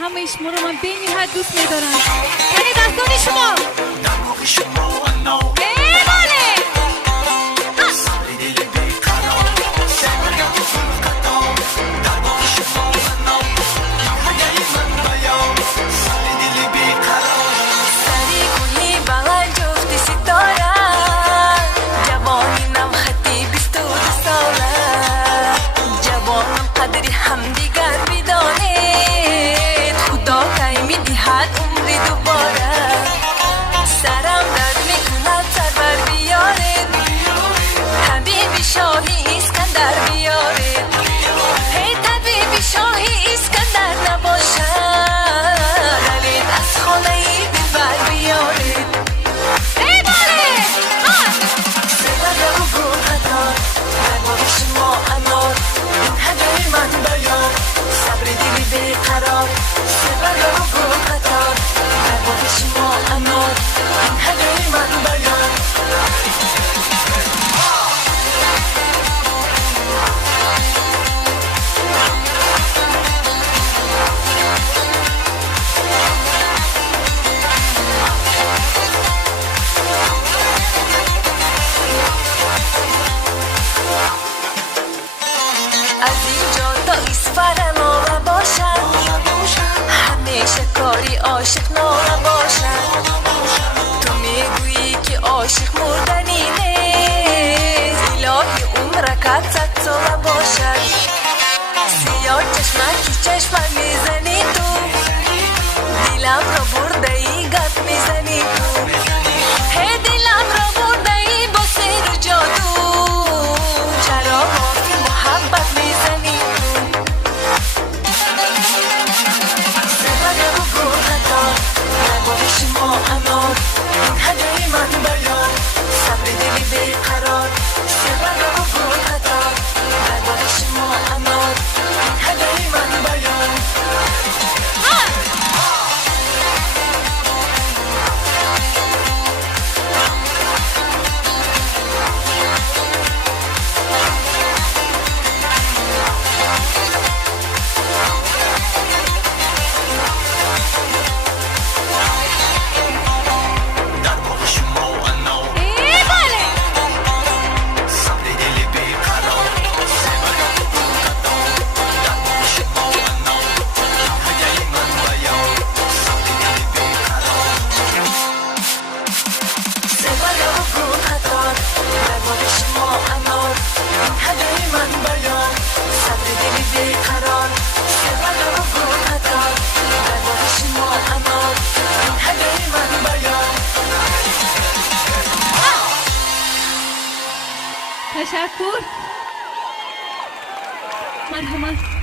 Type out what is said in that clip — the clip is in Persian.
همه شما رو من به نهایت دوست می‌دارم. یعنی دستان شما از اینجا تا ایسفر ما باشن همیشه کاری عاشق نالا باشن تو میگویی که عاشق مردنی نیست الهی عمرکت 100 ساله باشد سیاه چشمکی چشمم میزنی تو دلم را برده ای گپ میزنی تو هی دلم را برده ای با سیر و جادو چرا حافی محبت میزنی تو سبب و گوهتا نباش ما انار این هدای من بیان صبر دلی بیقرار سبب و گوهتا نباش ما انار این هدای من بیان تشکر. مرحمت.